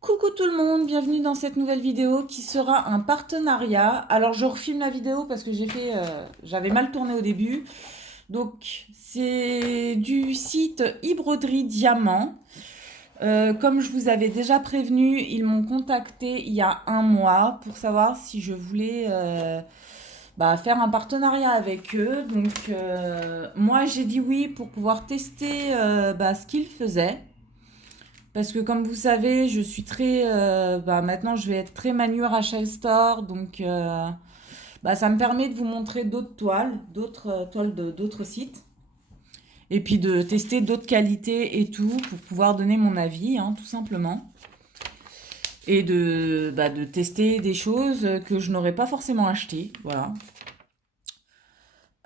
Coucou tout le monde, bienvenue dans cette nouvelle vidéo qui sera un partenariat. Alors je refilme la vidéo parce que j'avais mal tourné au début. Donc c'est du site e-broderie Diamant. Comme je vous avais déjà prévenu, ils m'ont contacté il y a un mois pour savoir si je voulais faire un partenariat avec eux. Donc moi j'ai dit oui pour pouvoir tester ce qu'ils faisaient. Parce que comme vous savez, je suis maintenant je vais être très Manu Rachel Store, donc ça me permet de vous montrer d'autres toiles, d'autres toiles d'autres sites, et puis de tester d'autres qualités et tout pour pouvoir donner mon avis, hein, tout simplement, et de tester des choses que je n'aurais pas forcément achetées, voilà.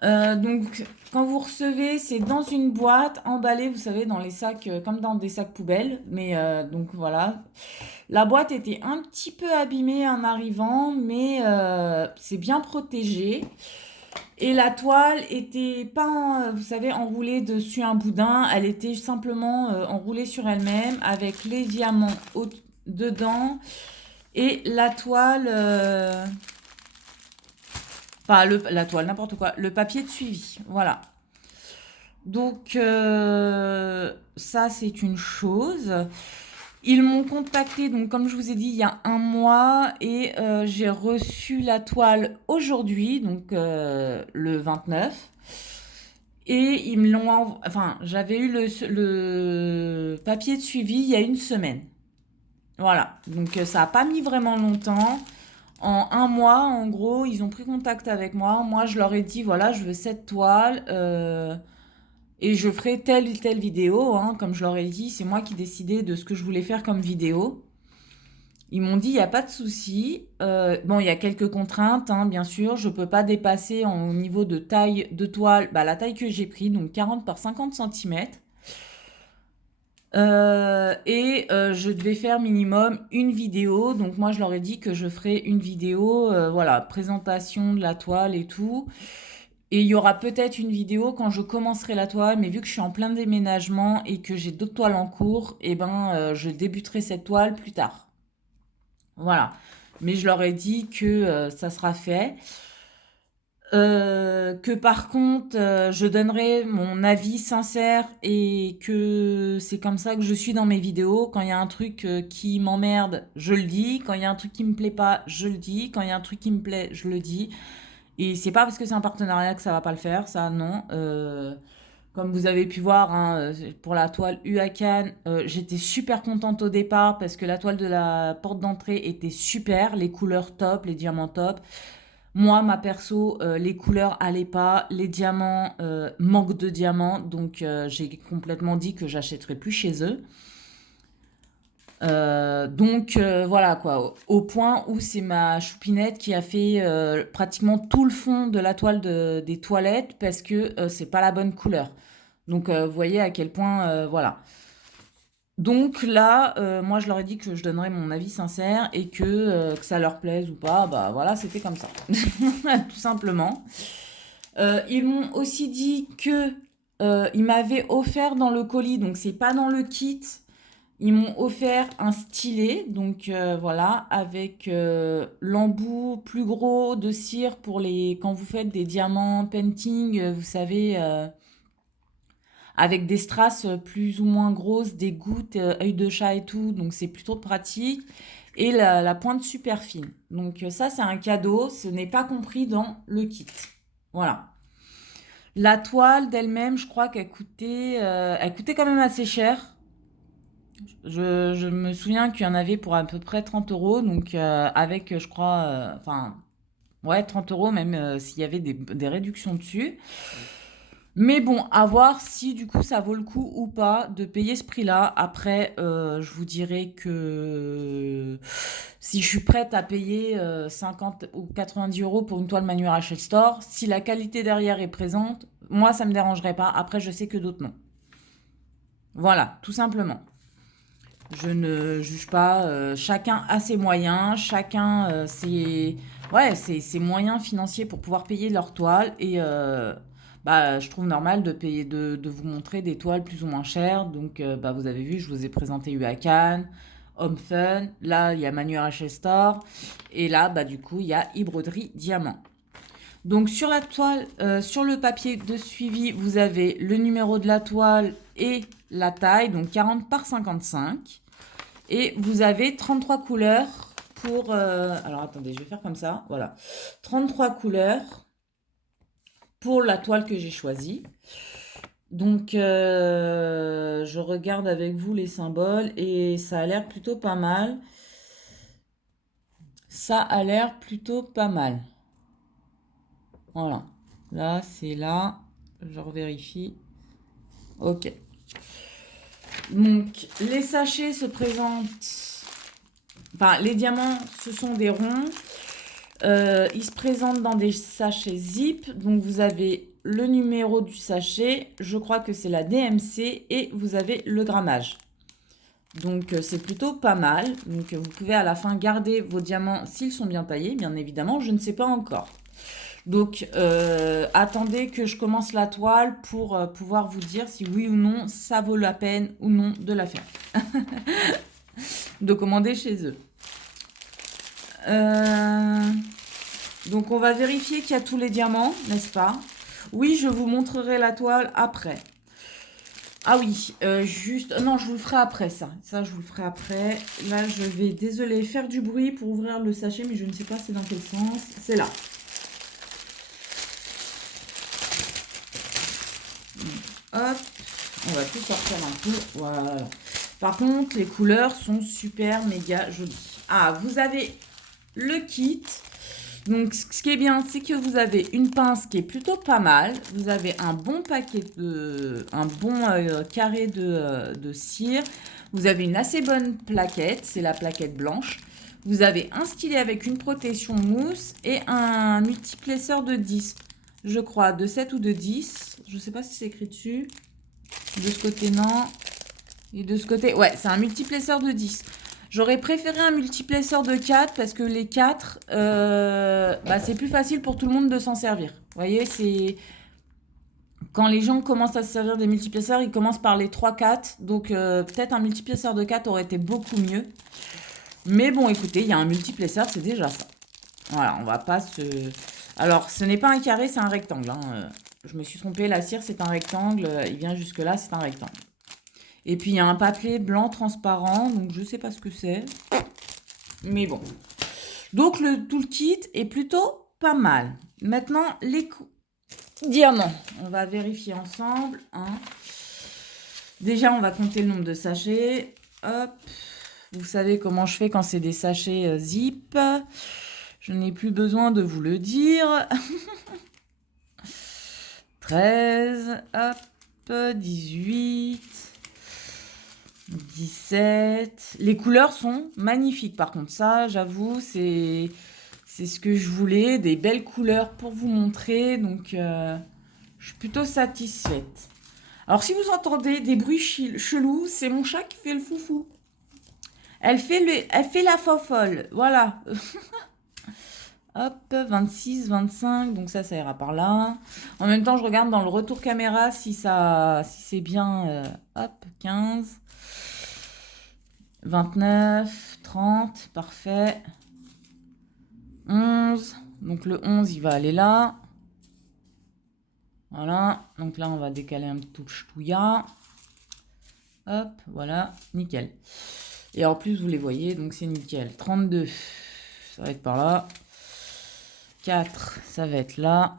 Donc, quand vous recevez, c'est dans une boîte emballée, vous savez, dans les sacs, comme dans des sacs poubelles. Mais donc voilà. La boîte était un petit peu abîmée en arrivant, mais c'est bien protégé. Et la toile était pas, vous savez, enroulée dessus un boudin. Elle était simplement enroulée sur elle-même avec les diamants dedans et la toile. La toile, n'importe quoi. Le papier de suivi. Voilà. Donc, ça, c'est une chose. Ils m'ont contacté, donc comme je vous ai dit, il y a un mois, et j'ai reçu la toile aujourd'hui, donc le 29. Et ils me l'ont enfin, j'avais eu le papier de suivi il y a une semaine. Voilà. Donc, ça n'a pas mis vraiment longtemps. En un mois, en gros, ils ont pris contact avec moi. Moi, je leur ai dit, voilà, je veux cette toile et je ferai telle ou telle vidéo, hein. Comme je leur ai dit, c'est moi qui décidais de ce que je voulais faire comme vidéo. Ils m'ont dit, il n'y a pas de souci. Bon, il y a quelques contraintes, hein, bien sûr. Je ne peux pas dépasser au niveau de taille de toile, la taille que j'ai pris, donc 40 par 50 cm. Je devais faire minimum une vidéo. Donc moi, je leur ai dit que je ferais une vidéo, voilà, présentation de la toile et tout. Et il y aura peut-être une vidéo quand je commencerai la toile, mais vu que je suis en plein déménagement et que j'ai d'autres toiles en cours, je débuterai cette toile plus tard. Voilà. Mais je leur ai dit que ça sera fait. Que par contre, je donnerai mon avis sincère et que c'est comme ça que je suis dans mes vidéos. Quand il y a un truc qui m'emmerde, je le dis. Quand il y a un truc qui me plaît pas, je le dis. Quand il y a un truc qui me plaît, je le dis. Et c'est pas parce que c'est un partenariat que ça va pas le faire, ça, non. Comme vous avez pu voir, hein, pour la toile Huacan, j'étais super contente au départ parce que la toile de la porte d'entrée était super, les couleurs top, les diamants top. Moi, ma perso, les couleurs allaient pas, les diamants manquent de diamants, donc j'ai complètement dit que j'achèterais plus chez eux. Voilà quoi, au point où c'est ma choupinette qui a fait pratiquement tout le fond de la toile des toilettes parce que c'est pas la bonne couleur. Donc vous voyez à quel point, voilà. Donc là, moi je leur ai dit que je donnerais mon avis sincère et que ça leur plaise ou pas, bah voilà, c'était comme ça. Tout simplement. Ils m'ont aussi dit que ils m'avaient offert dans le colis, donc c'est pas dans le kit. Ils m'ont offert un stylet, donc voilà, avec l'embout plus gros de cire pour les quand vous faites des diamants painting, vous savez, avec des strass plus ou moins grosses, des gouttes, œil de chat et tout, donc c'est plutôt pratique. Et la pointe super fine. Donc ça, c'est un cadeau, ce n'est pas compris dans le kit. Voilà. La toile d'elle-même, je crois elle coûtait quand même assez cher. Je me souviens qu'il y en avait pour à peu près 30 euros, donc avec, je crois, ouais, 30 euros, même s'il y avait des réductions dessus. Mais bon, à voir si du coup ça vaut le coup ou pas de payer ce prix-là. Après, je vous dirais que si je suis prête à payer 50 ou 90 euros pour une toile Manuel Rachel Store, si la qualité derrière est présente, moi ça me dérangerait pas. Après, je sais que d'autres non. Voilà, tout simplement. Je ne juge pas. Chacun a ses moyens, chacun ses moyens financiers pour pouvoir payer leur toile. Et je trouve normal de payer, de vous montrer des toiles plus ou moins chères. Donc, vous avez vu, je vous ai présenté Huacan. Homme Fun. Là, il y a Manuel H. Store. Et là, bah, du coup, il y a e-broderie diamant. Donc, sur la toile, sur le papier de suivi, vous avez le numéro de la toile et la taille, donc 40 par 55. Et vous avez 33 couleurs pour... alors, attendez, je vais faire comme ça. Voilà. 33 couleurs pour la toile que j'ai choisie. Donc, je regarde avec vous les symboles et ça a l'air plutôt pas mal. Ça a l'air plutôt pas mal. Voilà. Là, c'est là. Je revérifie. Ok. Donc, les sachets se présentent... Enfin, les diamants, ce sont des ronds. Ils se présentent dans des sachets zip. Donc, vous avez le numéro du sachet. Je crois que c'est la DMC. Et vous avez le grammage. Donc, c'est plutôt pas mal. Donc, vous pouvez à la fin garder vos diamants s'ils sont bien taillés. Bien évidemment, je ne sais pas encore. Donc, attendez que je commence la toile pour pouvoir vous dire si oui ou non, ça vaut la peine ou non de la faire. De commander chez eux. Donc, on va vérifier qu'il y a tous les diamants, n'est-ce pas? Oui, je vous montrerai la toile après. Ah oui, juste... Non, je vous le ferai après, ça. Ça, je vous le ferai après. Là, je vais, désolé, faire du bruit pour ouvrir le sachet, mais je ne sais pas c'est dans quel sens. C'est là. Hop, on va tout sortir un peu. Voilà. Par contre, les couleurs sont super méga jolies. Ah, vous avez le kit. Donc, ce qui est bien, c'est que vous avez une pince qui est plutôt pas mal. Vous avez un bon paquet de... un bon carré de cire. Vous avez une assez bonne plaquette. C'est la plaquette blanche. Vous avez un stylet avec une protection mousse et un multiplesseur de 10. Je crois, de 7 ou de 10. Je ne sais pas si c'est écrit dessus. De ce côté, non. Et de ce côté, ouais, c'est un multiplesseur de 10. J'aurais préféré un multiplesseur de 4 parce que les 4, bah, c'est plus facile pour tout le monde de s'en servir. Vous voyez, c'est... Quand les gens commencent à se servir des multiplesseurs, ils commencent par les 3-4. Donc, peut-être un multiplesseur de 4 aurait été beaucoup mieux. Mais bon, écoutez, il y a un multiplesseur, c'est déjà ça. Voilà, on va pas se... Alors, ce n'est pas un carré, c'est un rectangle. Hein. Je me suis trompée, la cire, c'est un rectangle. Il vient jusque-là, c'est un rectangle. Et puis, il y a un papier blanc transparent. Donc, je ne sais pas ce que c'est. Mais bon. Donc, tout le kit est plutôt pas mal. Maintenant, les diamants. On va vérifier ensemble. Hein. Déjà, on va compter le nombre de sachets. Hop. Vous savez comment je fais quand c'est des sachets zip. Je n'ai plus besoin de vous le dire. 13. Hop. 18. 17. Les couleurs sont magnifiques. Par contre, ça, j'avoue, c'est ce que je voulais. Des belles couleurs pour vous montrer. Donc, je suis plutôt satisfaite. Alors, si vous entendez des bruits chelous, c'est mon chat qui fait le foufou. Elle fait la fofolle. Voilà. Hop, 26, 25. Donc, ça ira par là. En même temps, je regarde dans le retour caméra si c'est bien. Hop, 15. 29, 30, parfait. 11, donc le 11, il va aller là. Voilà, donc là, on va décaler un tout ch'touilla. Hop, voilà, nickel. Et en plus, vous les voyez, donc c'est nickel. 32, ça va être par là. 4, ça va être là.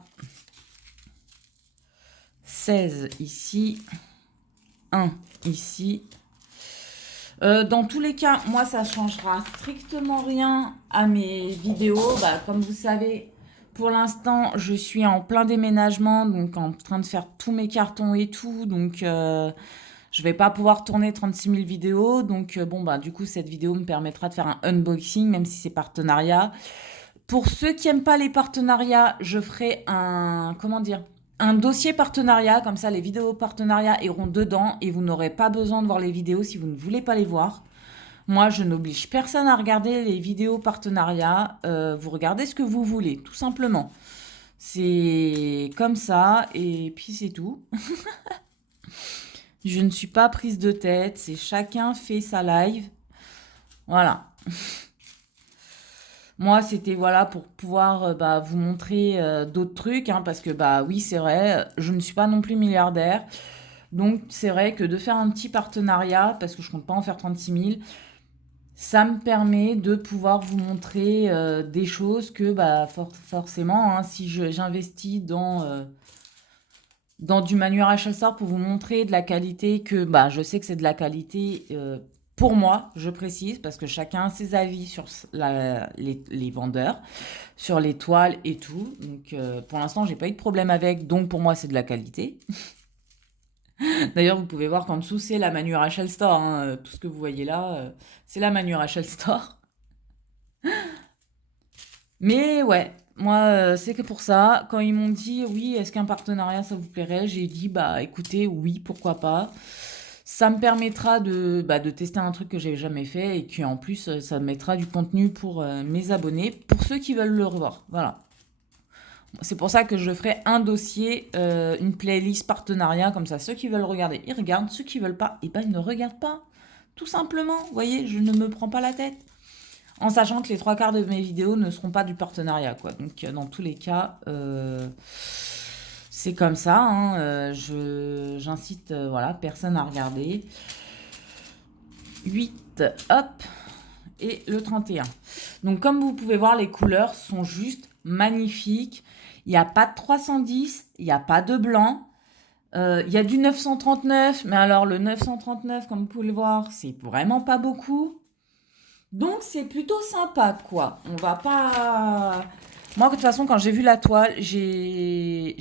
16, ici. 1, ici. Dans tous les cas, moi, ça changera strictement rien à mes vidéos. Bah, comme vous savez, pour l'instant, je suis en plein déménagement, donc en train de faire tous mes cartons et tout. Donc, je vais pas pouvoir tourner 36 000 vidéos. Donc, bon, bah, du coup, cette vidéo me permettra de faire un unboxing, même si c'est partenariat. Pour ceux qui n'aiment pas les partenariats, je ferai un dossier partenariat, comme ça les vidéos partenariat iront dedans et vous n'aurez pas besoin de voir les vidéos si vous ne voulez pas les voir. Moi, je n'oblige personne à regarder les vidéos partenariat. Vous regardez ce que vous voulez, tout simplement. C'est comme ça et puis c'est tout. Je ne suis pas prise de tête, c'est chacun fait sa live. Voilà. Moi, c'était voilà pour pouvoir bah, vous montrer d'autres trucs, hein, parce que bah oui, c'est vrai, je ne suis pas non plus milliardaire. Donc c'est vrai que de faire un petit partenariat, parce que je compte pas en faire 36 000, ça me permet de pouvoir vous montrer des choses que bah, forcément, hein, si j'investis dans du manuel HSR pour vous montrer de la qualité, que bah, je sais que c'est de la qualité pour moi, je précise, parce que chacun a ses avis sur les vendeurs, sur les toiles et tout. Donc pour l'instant, j'ai pas eu de problème avec, donc pour moi, c'est de la qualité. D'ailleurs, vous pouvez voir qu'en dessous, c'est la Manu Rachel Store, hein. Tout ce que vous voyez là, c'est la Manu Rachel Store. Mais ouais, moi, c'est que pour ça, quand ils m'ont dit oui, est-ce qu'un partenariat ça vous plairait, j'ai dit bah écoutez, oui, pourquoi pas. Ça me permettra de tester un truc que j'ai jamais fait et qui en plus, ça me mettra du contenu pour mes abonnés, pour ceux qui veulent le revoir. Voilà. C'est pour ça que je ferai un dossier, une playlist partenariat, comme ça, ceux qui veulent regarder, ils regardent, ceux qui veulent pas, et ben ils ne regardent pas. Tout simplement, vous voyez, je ne me prends pas la tête. En sachant que les trois quarts de mes vidéos ne seront pas du partenariat, quoi. Donc, dans tous les cas, c'est comme ça, hein. J'incite, voilà, personne à regarder. 8, hop, et le 31. Donc, comme vous pouvez voir, les couleurs sont juste magnifiques. Il n'y a pas de 310, il n'y a pas de blanc. Il y a du 939, mais alors le 939, comme vous pouvez le voir, c'est vraiment pas beaucoup. Donc c'est plutôt sympa, quoi. On va pas... Moi, de toute façon, quand j'ai vu la toile, j'ai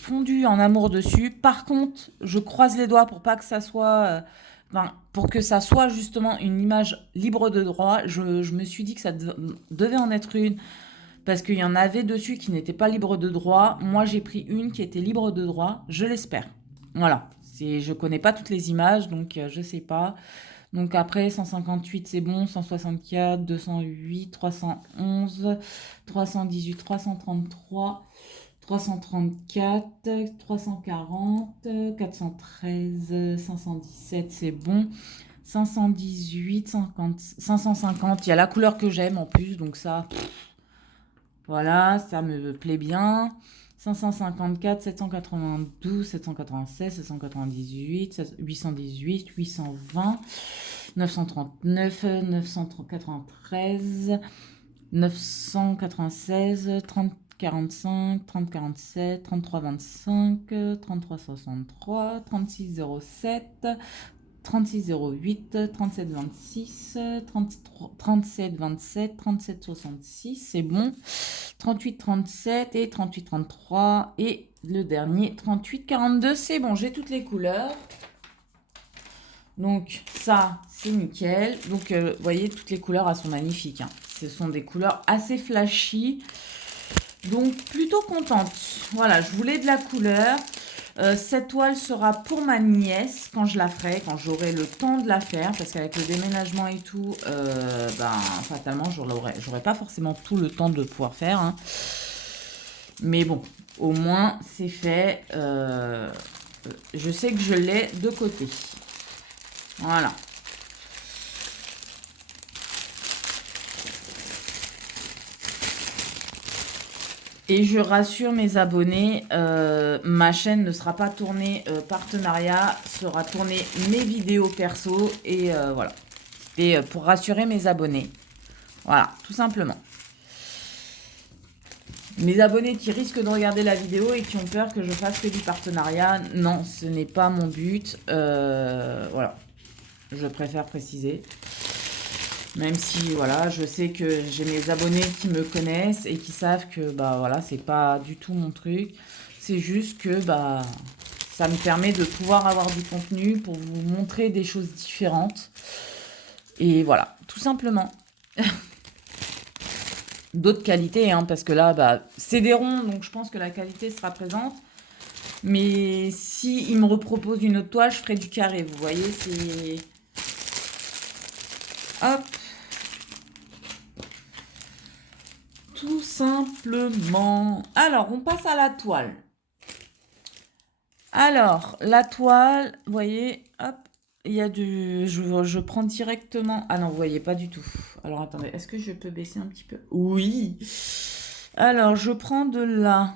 fondu en amour dessus. Par contre, je croise les doigts pour pas que ça soit... enfin, pour que ça soit justement une image libre de droit. Je me suis dit que ça devait en être une. Parce qu'il y en avait dessus qui n'étaient pas libres de droit. Moi, j'ai pris une qui était libre de droit. Je l'espère. Voilà. Je connais pas toutes les images, donc je sais pas. Donc après, 158, c'est bon. 164, 208, 311, 318, 333, 334, 340, 413, 517, c'est bon. 518, 550. Il y a la couleur que j'aime en plus, donc ça... Voilà, ça me plaît bien. 554, 792, 796, 798, 818, 820, 939, 993, 996, 30, 45, 30, 47, 33, 25, 33, 63, 36, 07, 36 08, 37 26, 33, 37 27, 37 66, c'est bon. 38 37 et 38 33 et le dernier 38 42, c'est bon, j'ai toutes les couleurs. Donc ça, c'est nickel. Donc vous voyez, toutes les couleurs, elles sont magnifiques, hein. Ce sont des couleurs assez flashy. Donc plutôt contente. Voilà, je voulais de la couleur. Cette toile sera pour ma nièce quand je la ferai, quand j'aurai le temps de la faire, parce qu'avec le déménagement et tout, fatalement, j'aurai pas forcément tout le temps de pouvoir faire, hein. Mais bon, au moins c'est fait. Je sais que je l'ai de côté. Voilà. Et je rassure mes abonnés, ma chaîne ne sera pas tournée partenariat, sera tournée mes vidéos perso et voilà. Et pour rassurer mes abonnés. Voilà, tout simplement. Mes abonnés qui risquent de regarder la vidéo et qui ont peur que je fasse que du partenariat, non, ce n'est pas mon but. Voilà, je préfère préciser. Même si, voilà, je sais que j'ai mes abonnés qui me connaissent et qui savent que, bah voilà, c'est pas du tout mon truc. C'est juste que, bah, ça me permet de pouvoir avoir du contenu pour vous montrer des choses différentes. Et voilà, tout simplement. D'autres qualités, hein, parce que là, bah, c'est des ronds, donc je pense que la qualité sera présente. Mais si il me repropose une autre toile, je ferai du carré. Vous voyez, c'est... Hop. Tout simplement. Alors, on passe à la toile. Alors, la toile, vous voyez, hop, il y a du... Je prends directement... Ah non, vous voyez pas du tout. Alors, attendez, est-ce que je peux baisser un petit peu? Oui. Alors, je prends de là,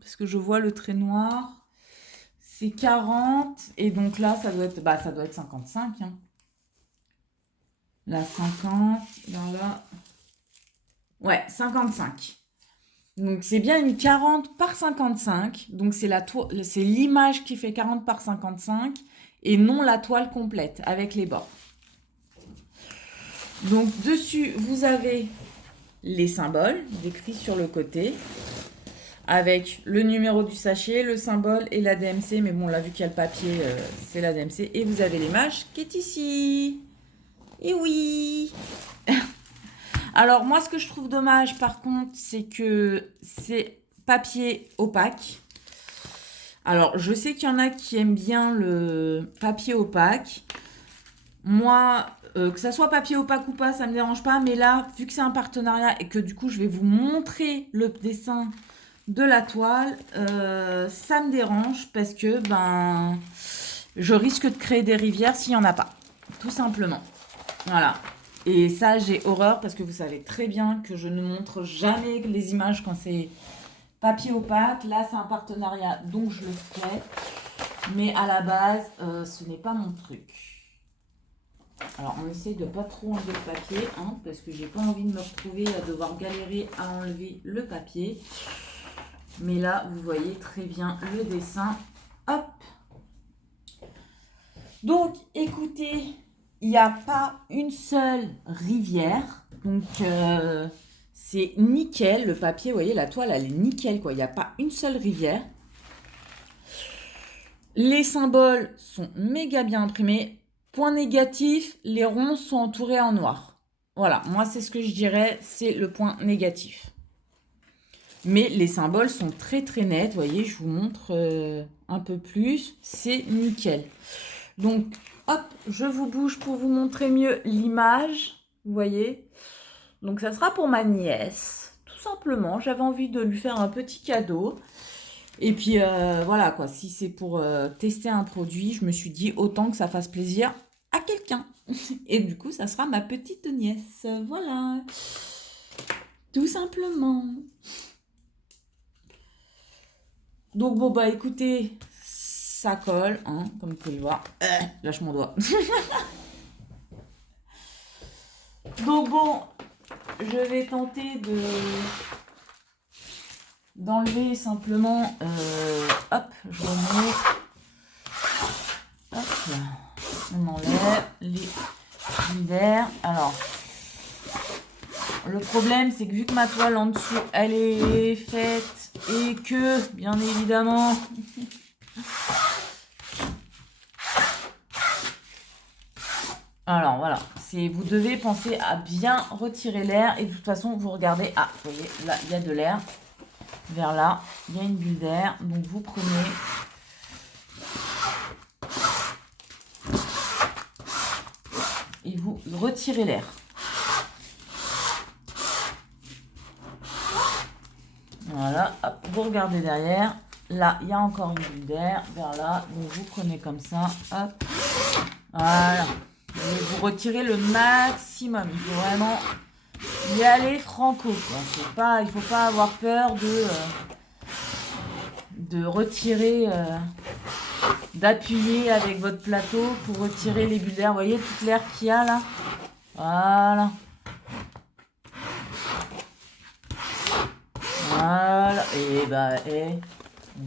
parce que je vois le trait noir. C'est 40. Et donc là, ça doit être, bah, ça doit être 55. Hein. Là, 50. Là. Ouais, 55. Donc, c'est bien une 40 par 55. Donc, c'est l'image qui fait 40 par 55 et non la toile complète avec les bords. Donc, dessus, vous avez les symboles décrits sur le côté avec le numéro du sachet, le symbole et la DMC. Mais bon, là, vu qu'il y a le papier, c'est la DMC. Et vous avez l'image qui est ici. Et oui. Alors, moi, ce que je trouve dommage, par contre, c'est que c'est papier opaque. Alors, je sais qu'il y en a qui aiment bien le papier opaque. Moi, que ça soit papier opaque ou pas, ça me dérange pas. Mais là, vu que c'est un partenariat et que du coup, je vais vous montrer le dessin de la toile, ça me dérange parce que ben, je risque de créer des rivières s'il n'y en a pas. Tout simplement. Voilà. Et ça, j'ai horreur parce que vous savez très bien que je ne montre jamais les images quand c'est papier opaque. Là, c'est un partenariat, donc je le ferai. Mais à la base, ce n'est pas mon truc. Alors, on essaye de pas trop enlever le papier, hein, parce que j'ai pas envie de me retrouver à devoir galérer à enlever le papier. Mais là, vous voyez très bien le dessin. Hop. Donc, écoutez, il n'y a pas une seule rivière. Donc, c'est nickel. Le papier, vous voyez, la toile, elle est nickel, quoi. Il n'y a pas une seule rivière. Les symboles sont méga bien imprimés. Point négatif, les ronds sont entourés en noir. Voilà, moi, c'est ce que je dirais, c'est le point négatif. Mais les symboles sont très, très nets. Vous voyez, je vous montre un peu plus. C'est nickel. Donc, hop, je vous bouge pour vous montrer mieux l'image. Vous voyez? Donc, ça sera pour ma nièce. Tout simplement, j'avais envie de lui faire un petit cadeau. Et puis, voilà quoi. Si c'est pour tester un produit, je me suis dit autant que ça fasse plaisir à quelqu'un. Et du coup, ça sera ma petite nièce. Voilà. Tout simplement. Donc, bon, bah écoutez, ça colle, hein, comme vous pouvez le voir. Lâche mon doigt. Donc bon, je vais tenter d'enlever simplement. Hop, je remets. Hop, on enlève les d'air. Alors, le problème, c'est que vu que ma toile en dessous, elle est faite et que, bien évidemment, alors voilà, vous devez penser à bien retirer l'air et de toute façon vous regardez, ah vous voyez là il y a de l'air, vers là il y a une bulle d'air, donc vous prenez et vous retirez l'air. Voilà, hop, vous regardez derrière, là il y a encore une bulle d'air, vers là, donc vous prenez comme ça, hop, voilà. Et vous retirez le maximum. Il faut vraiment y aller franco. Il ne faut pas avoir peur de retirer, d'appuyer avec votre plateau pour retirer les bulles d'air. Vous voyez toute l'air qu'il y a là? Voilà. Voilà. Et bah,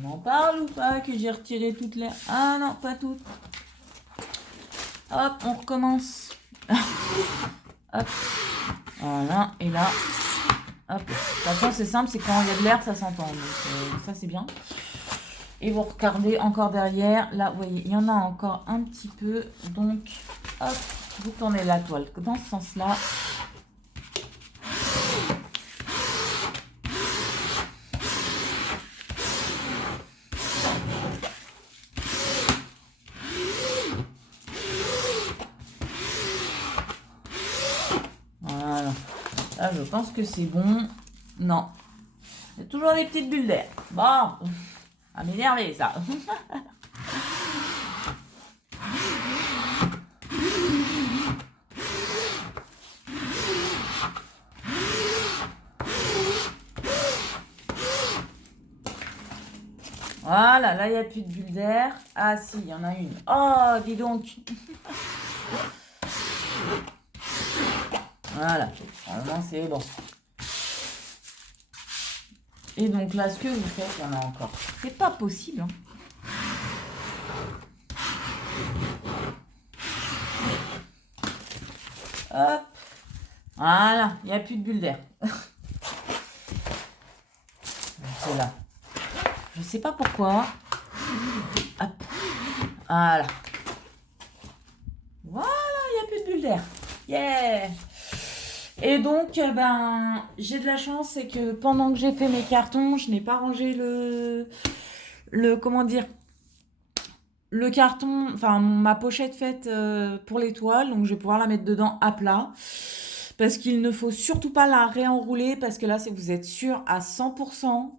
on en parle ou pas que j'ai retiré toute l'air? Ah non, pas toute. Hop, on recommence. Hop. Voilà, et là, hop. De toute façon, c'est simple, c'est quand il y a de l'air, ça s'entend. Donc, ça, c'est bien. Et vous regardez encore derrière. Là, vous voyez, il y en a encore un petit peu. Donc, hop, vous tournez la toile dans ce sens-là. Voilà. Là, je pense que c'est bon. Non. Il y a toujours des petites bulles d'air. Bon, à m'énerver, ça. Voilà, là, il n'y a plus de bulles d'air. Ah si, il y en a une. Oh, dis donc. Voilà, normalement, c'est bon. Et donc là, ce que vous faites, il y en a encore. C'est pas possible, hein. Hop. Voilà, il n'y a plus de bulles d'air. C'est là. Je sais pas pourquoi. Hop. Voilà. Voilà, il n'y a plus de bulles d'air. Yeah. Et donc, j'ai de la chance, c'est que pendant que j'ai fait mes cartons, je n'ai pas rangé comment dire, le carton, enfin ma pochette faite pour les toiles, donc je vais pouvoir la mettre dedans à plat. Parce qu'il ne faut surtout pas la réenrouler, parce que là, vous êtes sûr à 100%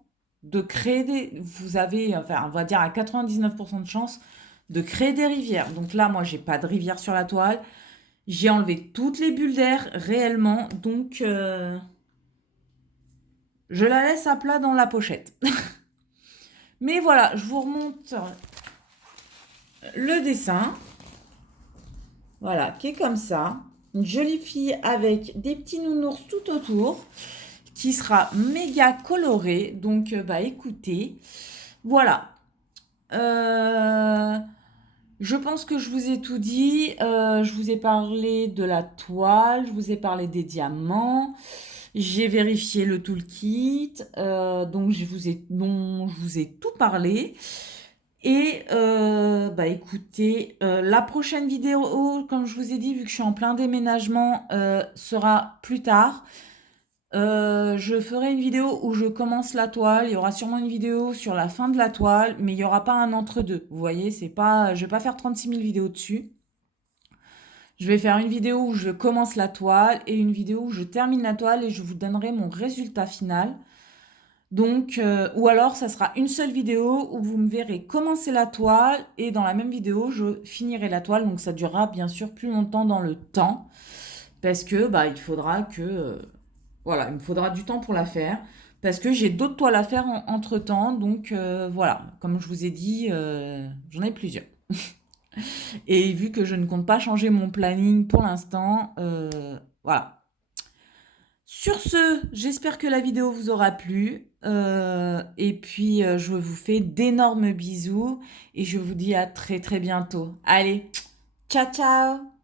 de créer vous avez, enfin, on va dire à 99% de chance de créer des rivières. Donc là, moi, j'ai pas de rivière sur la toile. J'ai enlevé toutes les bulles d'air réellement, donc je la laisse à plat dans la pochette. Mais voilà, je vous remonte le dessin. Voilà, qui est comme ça. Une jolie fille avec des petits nounours tout autour, qui sera méga colorée. Donc, écoutez, voilà. Je pense que je vous ai tout dit. Je vous ai parlé de la toile, je vous ai parlé des diamants. J'ai vérifié le toolkit, donc je vous ai tout parlé. Et écoutez, la prochaine vidéo, comme je vous ai dit, vu que je suis en plein déménagement, sera plus tard. Je ferai une vidéo où je commence la toile. Il y aura sûrement une vidéo sur la fin de la toile, mais il n'y aura pas un entre-deux. Vous voyez, je vais pas faire 36 000 vidéos dessus. Je vais faire une vidéo où je commence la toile et une vidéo où je termine la toile et je vous donnerai mon résultat final. Donc, ou alors ça sera une seule vidéo où vous me verrez commencer la toile et dans la même vidéo, je finirai la toile. Donc ça durera bien sûr plus longtemps dans le temps parce que il faudra que voilà, il me faudra du temps pour la faire parce que j'ai d'autres toiles à faire entre-temps. Donc voilà, comme je vous ai dit, j'en ai plusieurs. Et vu que je ne compte pas changer mon planning pour l'instant, voilà. Sur ce, j'espère que la vidéo vous aura plu. Et puis, je vous fais d'énormes bisous et je vous dis à très très bientôt. Allez, ciao ciao!